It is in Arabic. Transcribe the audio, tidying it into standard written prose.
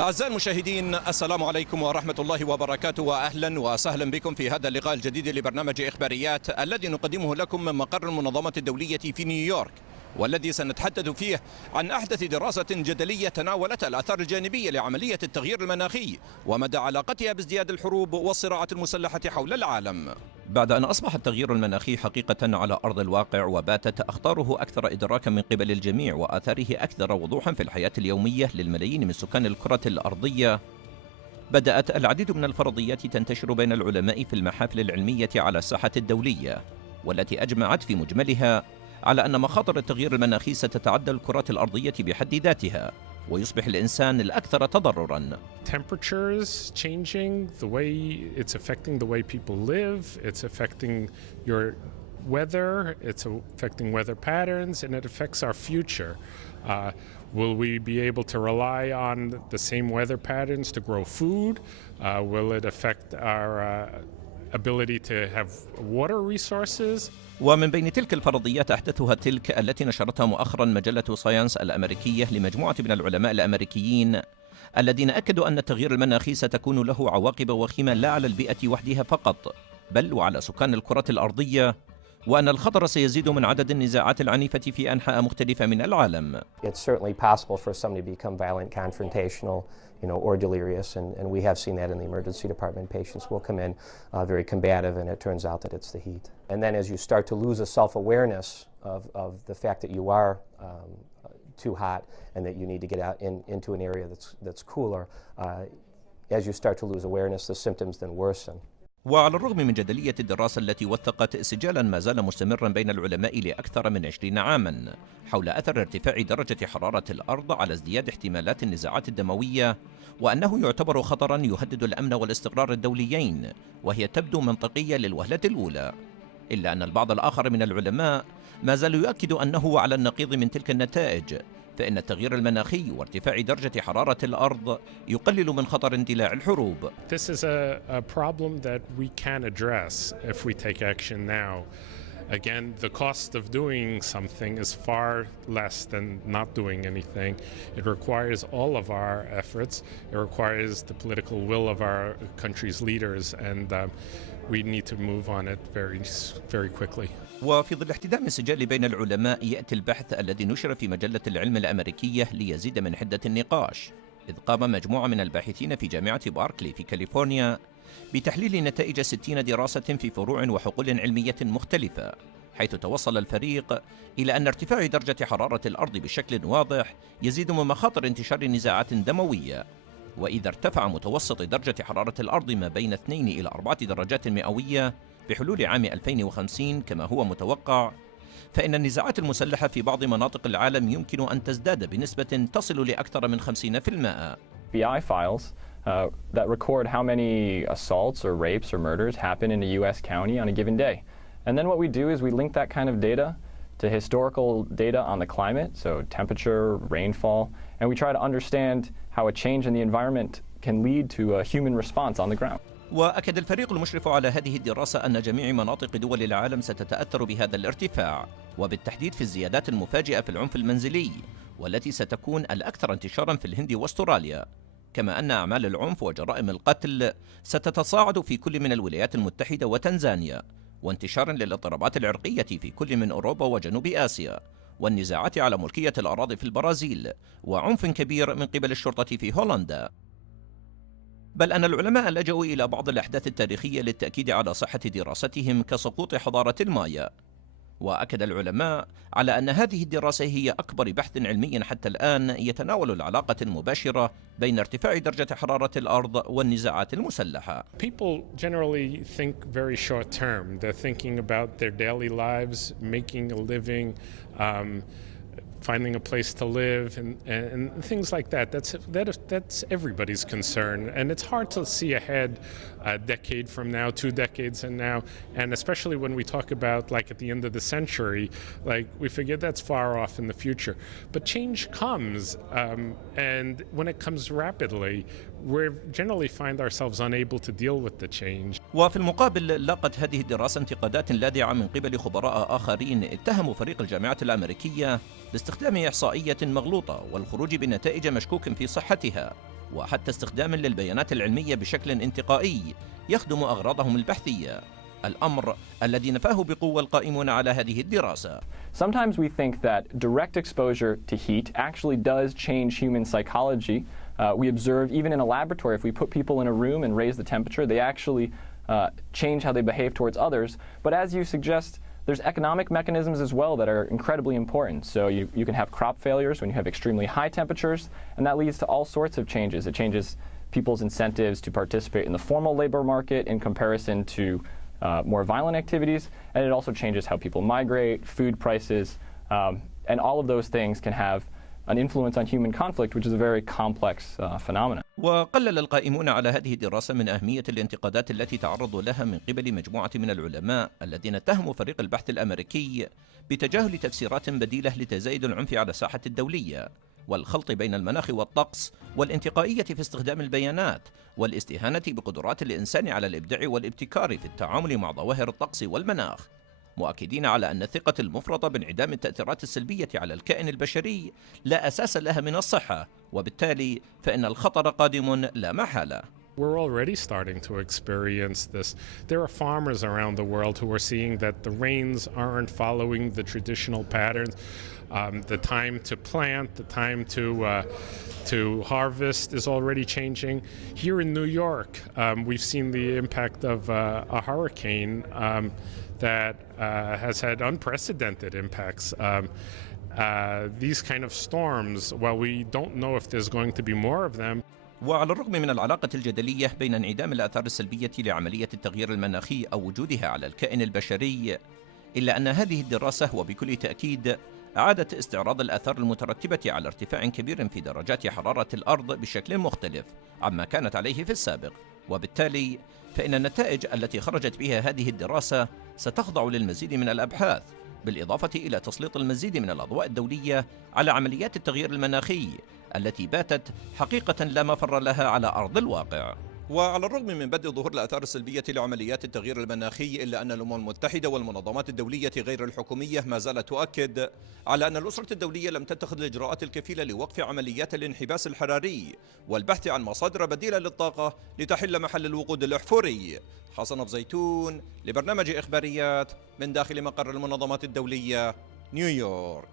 أعزائي المشاهدين، السلام عليكم ورحمة الله وبركاته، وأهلا وسهلا بكم في هذا اللقاء الجديد لبرنامج إخباريات الذي نقدمه لكم من مقر المنظمة الدولية في نيويورك، والذي سنتحدث فيه عن أحدث دراسة جدلية تناولت الآثار الجانبية لعملية التغيير المناخي ومدى علاقتها بازدياد الحروب والصراعات المسلحة حول العالم. بعد أن أصبح التغيير المناخي حقيقة على أرض الواقع وباتت أخطاره أكثر إدراكا من قبل الجميع وآثاره أكثر وضوحا في الحياة اليومية للملايين من سكان الكرة الأرضية، بدأت العديد من الفرضيات تنتشر بين العلماء في المحافل العلمية على الساحة الدولية، والتي أجمعت في مجملها على أن مخاطر التغيير المناخي ستتعدى الكرة الأرضية بحد ذاتها، ويصبح الإنسان الأكثر تضرراً. Temperatures changing, the way it's affecting the way people live, it's affecting your weather, it's affecting weather patterns, and it affects our future. Will we be able to rely on the same weather patterns to grow food? Will it affect our ability to have water resources? ومن بين تلك الفرضيات أحدثها تلك التي نشرتها مؤخرا مجلة ساينس الأمريكية لمجموعة من العلماء الأمريكيين الذين أكدوا أن التغيير المناخي ستكون له عواقب وخيمة لا على البيئة وحدها فقط، بل وعلى سكان الكرة الأرضية، وأن الخطر سيزيد من عدد النزاعات العنيفة في أنحاء مختلفة من العالم. It's certainly possible for somebody to become violent, confrontational, or delirious, and we have seen that in the emergency department. Patients will come in very combative, and it turns out that it's the heat. And then as you start to lose a self-awareness of the fact that you are too hot and that you need to get out into an area that's cooler, as you start to lose awareness, the symptoms then worsen. وعلى الرغم من جدلية الدراسة التي وثقت سجالا ما زال مستمرا بين العلماء لأكثر من 20 عاما حول أثر ارتفاع درجة حرارة الأرض على ازدياد احتمالات النزاعات الدموية، وأنه يعتبر خطرا يهدد الأمن والاستقرار الدوليين، وهي تبدو منطقية للوهلة الأولى، إلا أن البعض الآخر من العلماء ما زال يؤكد أنه على النقيض من تلك النتائج، فإن التغيير المناخي وارتفاع درجة حرارة الأرض يقلل من خطر اندلاع الحروب. This is a problem that we can address if we take action now. Again, the cost of doing something is far less than not doing anything. It requires all of our efforts. It requires the political will of our country's leaders, and we need to move on it very quickly. وفي ظل احتدام السجال بين العلماء يأتي البحث الذي نشر في مجلة العلم الأمريكية ليزيد من حدة النقاش، إذ قام مجموعة من الباحثين في جامعة باركلي في كاليفورنيا بتحليل نتائج 60 دراسة في فروع وحقول علمية مختلفة، حيث توصل الفريق إلى أن ارتفاع درجة حرارة الأرض بشكل واضح يزيد من مخاطر انتشار نزاعات دموية. وإذا ارتفع متوسط درجة حرارة الأرض ما بين 2 إلى 4 درجات مئوية بحلول عام 2050 كما هو متوقع، فإن النزاعات المسلحة في بعض مناطق العالم يمكن أن تزداد بنسبة تصل لأكثر من 50%. FBI files that record how many assaults or rapes or murders happen in a U.S. county on a given day. And then what we do is we link that kind of data to historical data on the climate, so temperature, rainfall, and we try to understand how a change in the environment can lead to a human response on the ground. وأكد الفريق المشرف على هذه الدراسة أن جميع مناطق دول العالم ستتأثر بهذا الارتفاع، وبالتحديد في الزيادات المفاجئة في العنف المنزلي والتي ستكون الأكثر انتشارا في الهند واستراليا، كما أن أعمال العنف وجرائم القتل ستتصاعد في كل من الولايات المتحدة وتنزانيا، وانتشارا للاضطرابات العرقية في كل من أوروبا وجنوب آسيا، والنزاعات على ملكية الأراضي في البرازيل، وعنف كبير من قبل الشرطة في هولندا. بل أن العلماء لجأوا إلى بعض الأحداث التاريخية للتأكيد على صحة دراستهم كسقوط حضارة المايا، وأكد العلماء على أن هذه الدراسة هي أكبر بحث علمي حتى الآن يتناول العلاقة المباشرة بين ارتفاع درجة حرارة الأرض والنزاعات المسلحة. People generally think very short term. They're thinking about their daily lives, making a living, finding a place to live, and things like that. That's everybody's concern, and it's hard to see ahead a decade from now, 2 decades from now, and especially when we talk about like at the end of the century, like we figure that's far off in the future. But change comes, and when it comes rapidly, we generally find ourselves unable to deal with the change. وفي المقابل لاقت هذه الدراسة انتقادات لاذعة من قبل خبراء آخرين اتهموا فريق الجامعة الأمريكية باستخدام إحصائية مغلوطة والخروج بنتائج مشكوك في صحتها، وحتى استخدام للبيانات العلمية بشكل انتقائي يخدم أغراضهم البحثية، الأمر الذي نفاه بقوة القائمون على هذه الدراسة. Sometimes we think that direct exposure to heat actually does change human psychology. We observe even in a laboratory, if we put people in a room and raise the temperature, they actually change how they behave towards others. But as you suggest, there's economic mechanisms as well that are incredibly important. So you can have crop failures when you have extremely high temperatures, and that leads to all sorts of changes. It changes people's incentives to participate in the formal labor market in comparison to more violent activities, and it also changes how people migrate, food prices, and all of those things can have an influence on human conflict, which is a very complex phenomenon. وقلل القائمون على هذه الدراسة من أهمية الانتقادات التي تعرضوا لها من قبل مجموعة من العلماء الذين اتهموا فريق البحث الأمريكي بتجاهل تفسيرات بديلة لتزايد العنف على الساحة الدولية، والخلط بين المناخ والطقس، والانتقائية في استخدام البيانات، والاستهانة بقدرات الإنسان على الإبداع والابتكار في التعامل مع ظواهر الطقس والمناخ، مؤكدين على أن الثقة المفرطة بانعدام التأثيرات السلبية على الكائن البشري لا أساس لها من الصحة، وبالتالي فإن الخطر قادم لا محالة. We're already starting to experience this. There are farmers around the world who are seeing that the rains aren't following the traditional patterns. The time to plant, the time to harvest is already changing. Here in New York, we've seen the impact of a hurricane that has had unprecedented impacts. These kind of storms, while we don't know if there's going to be more of them. وعلى الرغم من العلاقة الجدلية بين انعدام الآثار السلبية لعملية التغيير المناخي أو وجودها على الكائن البشري، إلا أن هذه الدراسة وبكل تأكيد أعادت استعراض الآثار المترتبة على ارتفاع كبير في درجات حرارة الأرض بشكل مختلف عما كانت عليه في السابق، وبالتالي فإن النتائج التي خرجت بها هذه الدراسة ستخضع للمزيد من الأبحاث، بالإضافة إلى تسليط المزيد من الأضواء الدولية على عمليات التغيير المناخي التي باتت حقيقة لا مفر لها على أرض الواقع. وعلى الرغم من بدء ظهور الآثار السلبية لعمليات التغيير المناخي، إلا أن الأمم المتحدة والمنظمات الدولية غير الحكومية ما زالت تؤكد على أن الأسرة الدولية لم تتخذ الإجراءات الكفيلة لوقف عمليات الانحباس الحراري والبحث عن مصادر بديلة للطاقة لتحل محل الوقود الأحفوري. حسن أبوزيتون لبرنامج إخباريات من داخل مقر المنظمات الدولية، نيويورك.